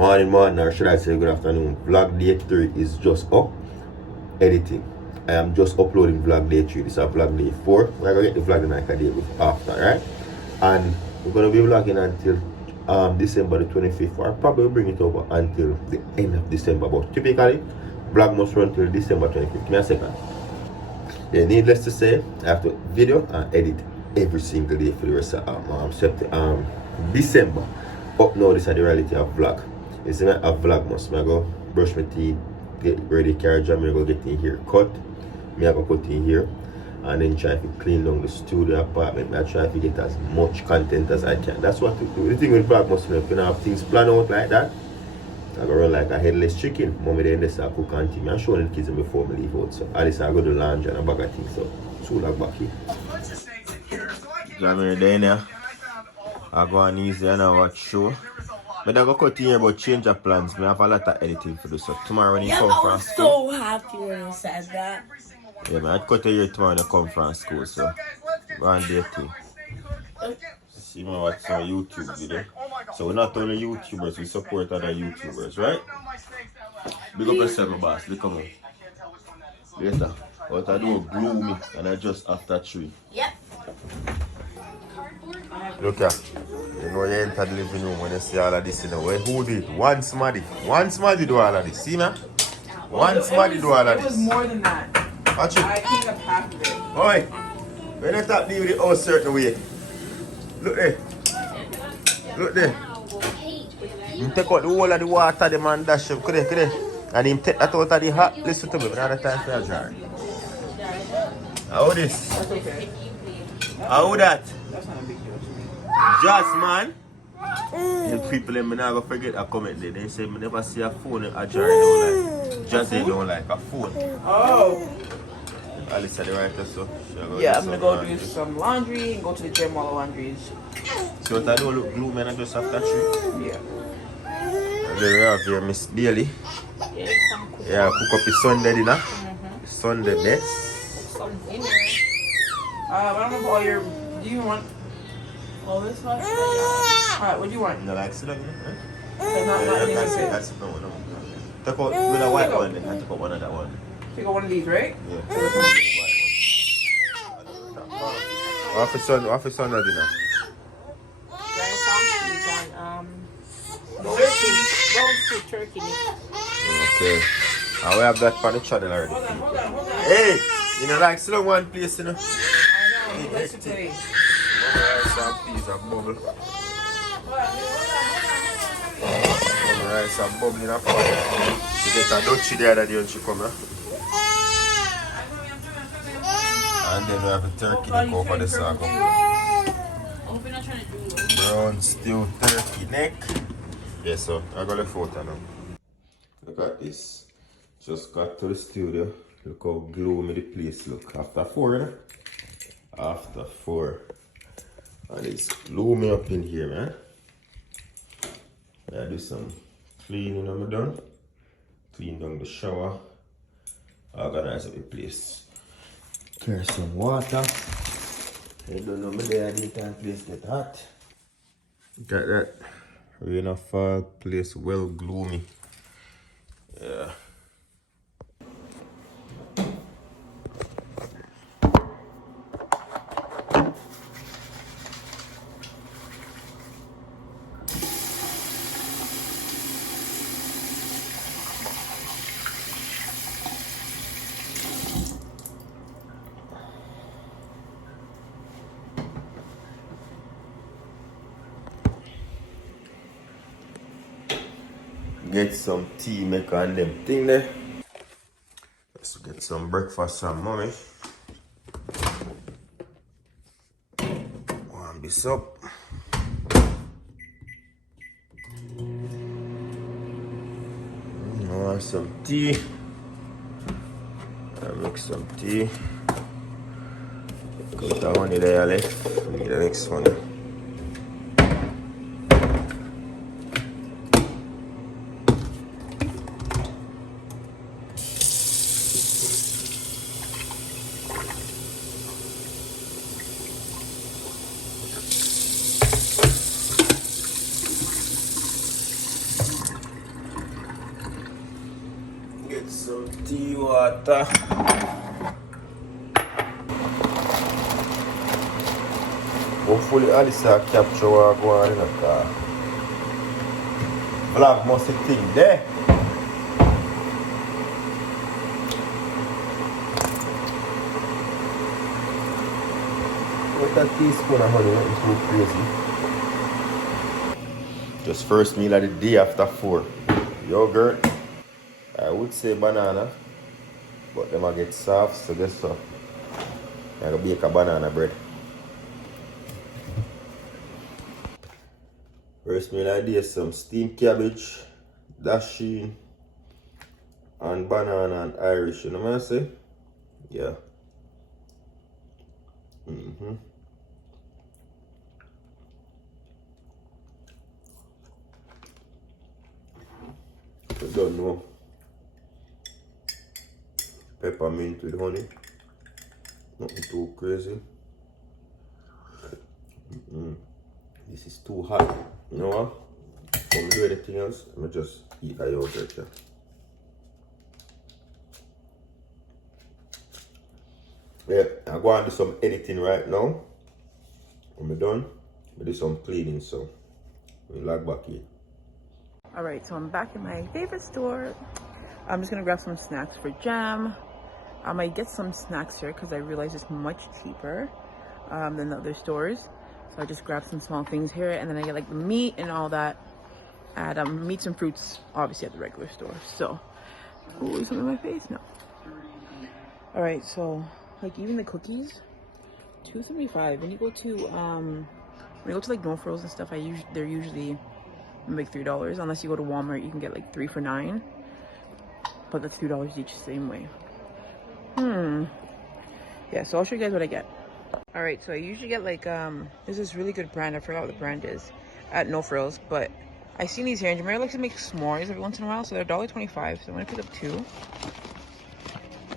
morning, or should I say good afternoon. Vlog day 3 is just up. Editing. I am just uploading vlog day 3. This is vlog day 4. We're gonna get the vlog like a day after, right? And we're gonna be vlogging until December the 25th. Or I'll probably bring it over until the end of December. But typically, vlog must run till December 25th. Give me a second. Then, needless to say, I have to video and edit every single day for the rest of December. Up now, this is the reality of vlog. It's not a Vlogmas. I go brush my teeth, get ready, carry jam, I go get in here cut. I go put in here and then try to clean down the studio apartment. I try to get as much content as I can. That's what to do. The thing with Vlogmas, if you don't have things planned out like that, I go run like a headless chicken. Mommy then this I cook and tea. I'm showing the kids before I leave out. So at least I go to lunch and a bag of things. So like back here. Jamming there now. I go on easy and I watch show. But I go cut in here about change of plans. I have a lot of editing for this. So tomorrow when you come from school. I was so happy when you said that. Yeah, man, I cut here tomorrow when you come from school. So go on there too. See me watch some YouTube video. So we're not only YouTubers, we support other YouTubers, right? Big up yourself, boss. Look come on. Later. What I do gloomy and I just after 3. Yep. Look here. You know you enter the living room when you see all of this, you know. Who did it? One somebody. One somebody do all of this. See me? One somebody do all of this. It was more than that. Watch it. I cleaned up half of it. Oi. When you stop leaving it out certain way. Look there. Look there. You take out the whole of the water, the man dash him. Could they? And him take that out of the hot. Listen to me, another time for a jar. How this? That's okay. How that? That's not a big deal. Just man. The people in me not gonna forget a comment there. They say me never see a phone a jar don't like. Just they don't like a phone. Oh. Alice said the right so. Yeah, I'm gonna go do some laundry and go to the gym while the laundry is. So that don't look gloomy and just after 3. Yeah. And then we have here Miss Bailey. Yeah, cook up the Sunday dinner. Sunday best. Some dinner. I don't know all your. Do you want all this stuff? Alright, what do you want? You like sit down, Like, not anything. That's no. Take out with a white one then and take out one of that one. Take out one of these, right? Yeah. What for Sunday dinner? Roasted turkey. Okay. And we have that for the channel already. Hold on. Hey! You know like sit down one place, you know? I know, he likes to play. Some peas and bubble. Rice and bubble in a pot. You get a dutchie the other day when she come, huh? And then we have a turkey neck over the sago. Brown stew turkey neck. Yeah, so I got a photo now. Look at this. Just got to the studio. Look how gloomy the place look. After 4, you know? After 4. And it's gloomy up in here, man. I do some cleaning on my done. Clean down the shower. Organize up the place. Clear some water. I don't know, maybe I need time place get hot. Got that. Rain or fall, place well gloomy. Yeah. Get some tea maker and them thing there. Let's get some breakfast from mommy. Warm this up. I want some tea. I make some tea. Got that one there left. Need the next one. water. Hopefully Alice will capture what I go on in the car. Vlogmas thing there. What a teaspoon of honey, nothing too crazy. Just first meal of the day after 4. Yogurt. I would say banana. But them I get soft, so guess what? I gotta bake a banana bread. First meal I did some steamed cabbage, dasheen, and banana and Irish. You know what I say? Yeah. I don't know. Peppermint with honey. Nothing too crazy. This is too hot. You know what? Before I do anything else, I'm gonna just eat a yogurt. Yeah. Yeah, I'm going to do some editing right now. When I'm done, I do some cleaning, so we'll log back here. Alright, so I'm back in my favorite store. I'm just gonna grab some snacks for jam. I might get some snacks here because I realize it's much cheaper than the other stores. So I just grab some small things here, and then I get like the meat and all that. Add meats and fruits, obviously at the regular store. So, ooh, something in my face? No. Alright, so like even the cookies, $2.75. When you go to like North Rose and stuff, they're usually like $3. Unless you go to Walmart, you can get like 3 for $9. But that's $2 each, same way. Yeah, so I'll show you guys what I get. Alright, so I usually get like there's this really good brand, I forgot what the brand is, at No Frills, but I've seen these here, and Jameer likes to make s'mores every once in a while, so they're $1.25, so I'm gonna pick up 2.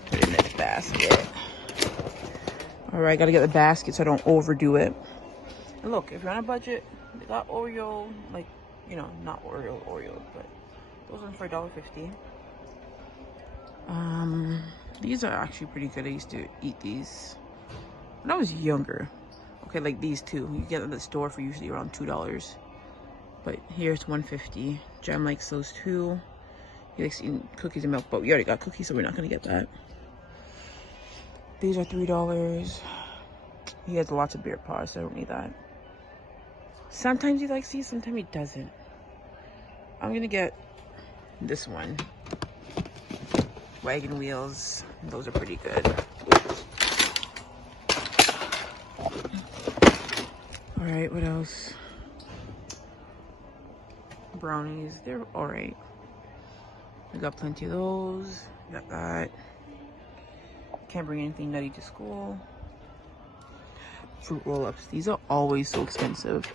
Put it in this basket. Alright, gotta get the basket so I don't overdo it. And look, if you're on a budget, they got Oreo, like, you know, not Oreo, but those ones for $1.50. These are actually pretty good. I used to eat these when I was younger. Okay, like these two. You get them at the store for usually around $2. But here's $1.50. Jam likes those too. He likes eating cookies and milk, but we already got cookies, so we're not gonna get that. These are $3. He has lots of beer paws, so I don't need that. Sometimes he likes these, sometimes he doesn't. I'm gonna get this one. Wagon wheels. Those are pretty good. Alright, what else? Brownies. They're alright. We got plenty of those. Got that. Can't bring anything nutty to school. Fruit roll-ups. These are always so expensive.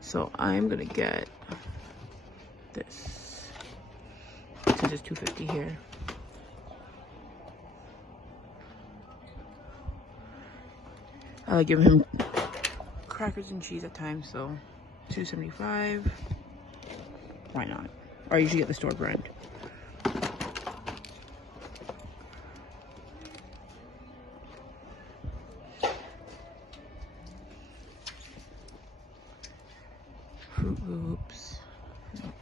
So I'm gonna get this. Since it's $2.50 here. I like giving him crackers and cheese at times, so $2.75. Why not? Or I usually get the store brand. Fruit Loops. Nope.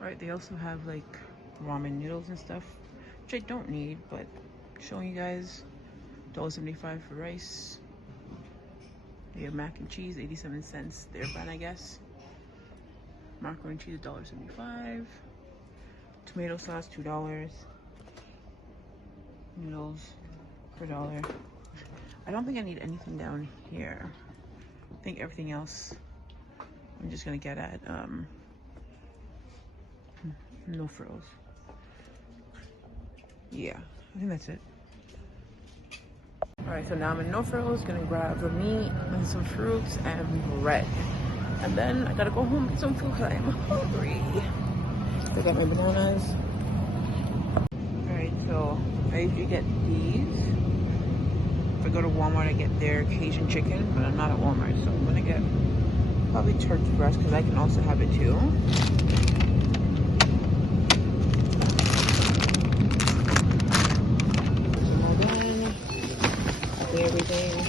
Alright, they also have like ramen noodles and stuff, which I don't need, but showing you guys. $1.75 for rice. They have mac and cheese, 87 cents. Their brand, I guess. Macaroni and cheese, $1.75. Tomato sauce, $2. Noodles for $1. I don't think I need anything down here. I think everything else I'm just gonna get at No Frills. Yeah, I think that's it. Alright, so now I'm in No Frills, gonna grab the meat and some fruits and bread. And then I gotta go home and get some food because I'm hungry. I got my bananas. Alright, so I usually get these. If I go to Walmart, I get their Cajun chicken, but I'm not at Walmart, so I'm gonna get probably turkey breast because I can also have it too. I'm all done. Clean everything.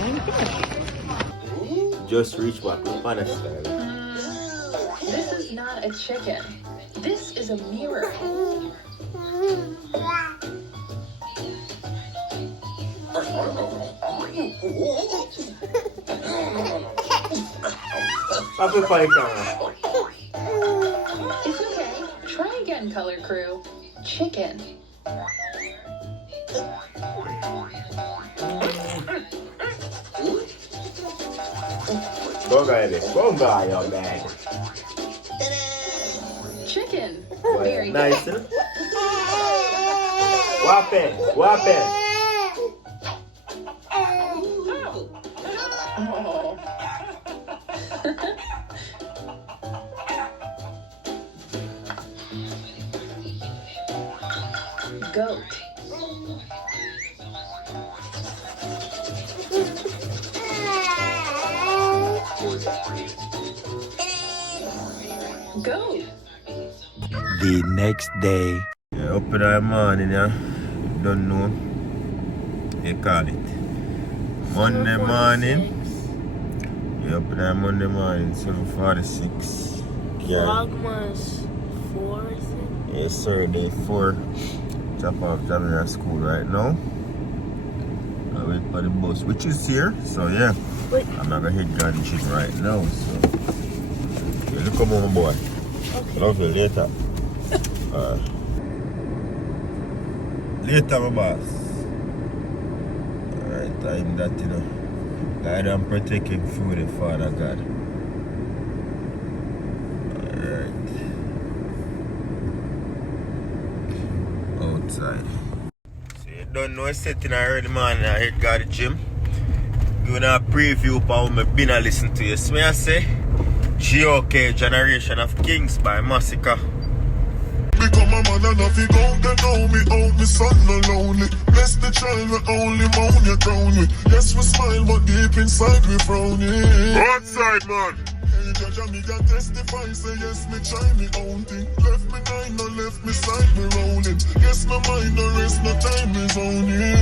And finish. Just reach back with Spanish style. This is not a chicken. This is a mirror. Happy pie camera. It's okay. Try again, color crew. Chicken. Go ahead. Go on, your bag. Chicken. Well, Very nice. good. Wapen. Wapen. Oh. Goat. Goat. The next day. Yeah, up in the morning, yeah. Don't know. You call it. Monday morning. Yeah, up in the Monday morning, 7:46. Yeah. Vlogmas 4, is it? Yes, sir. Day 4. Drop off Johnny at school right now. I wait for the bus, which is here. So yeah, Wait. I'm not gonna hit garden chicken right now. So yeah, look come on, boy. Okay. Love you later. Later, my boss. Alright, time that you know. Guide and protect him through the Father God. Alright. Outside. So you don't know it's setting already, man. I hit got the gym. Doing a preview of how I've been listening to you. So I say GOK Generation of Kings by Massacre. Become a man and if you don't get know me, oh, me son no lonely. Bless the child, we only moan you crown me. Yes, we smile, but deep inside we frowning. Outside, man. Hey, judge, me can testify, say yes, me try me own thing. Left me nine, no left me side, me rolling. Yes, my mind, no rest, no time is only.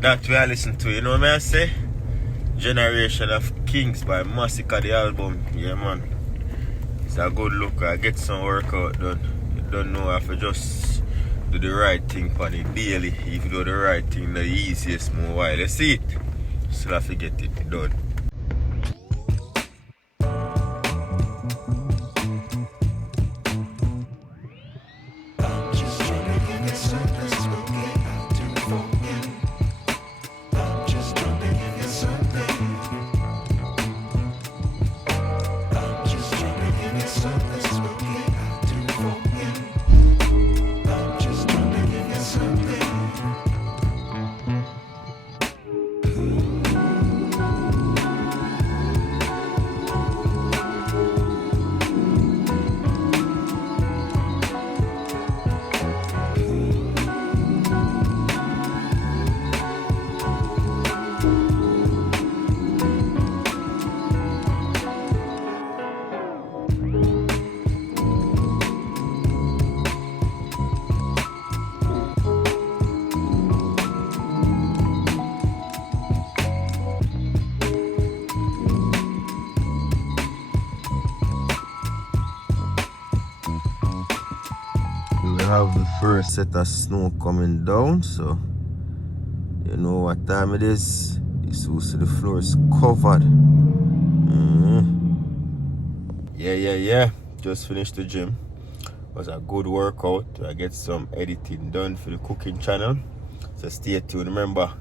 That we I listen to, you know what I say? Generation of Kings by Massacre, the album. Yeah, man. It's a good look. I get some workout done. You don't know if you just do the right thing for it daily. If you do the right thing, the easiest move while you see it. Still have to get it done. We have the first set of snow coming down, so you know what time it is. You see the floor is covered. Yeah. Just finished the gym. It was a good workout. I get some editing done for the cooking channel. So stay tuned. Remember,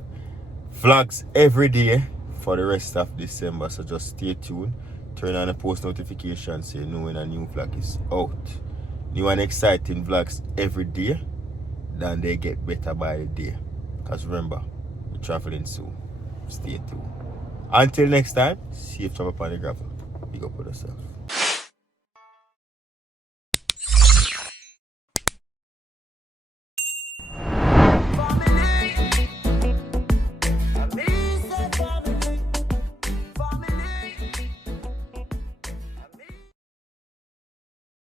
vlogs every day for the rest of December. So just stay tuned. Turn on the post notifications so you know when a new vlog is out. New and exciting vlogs every day, then they get better by the day. Because remember, we're traveling soon. Stay tuned. Until next time, safe travel upon the gravel. Big up for yourself.